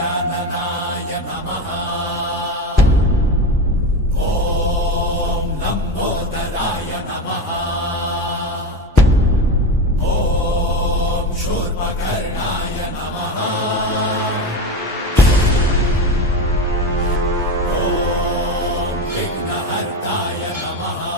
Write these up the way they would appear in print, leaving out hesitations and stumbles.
गजाननाय नमः। ॐ लम्बोदराय नमः। ॐ शूर्पकर्णाय नमः। ॐ विघ्नहर्ताय नमः।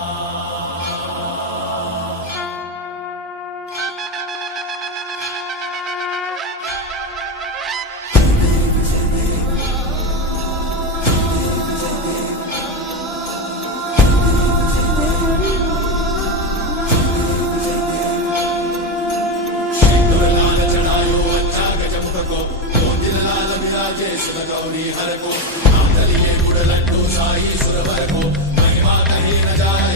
गौरी हर को नाम दलिए गुड़ लड्डू शाही सुरवर को महिमा कहीं न जाए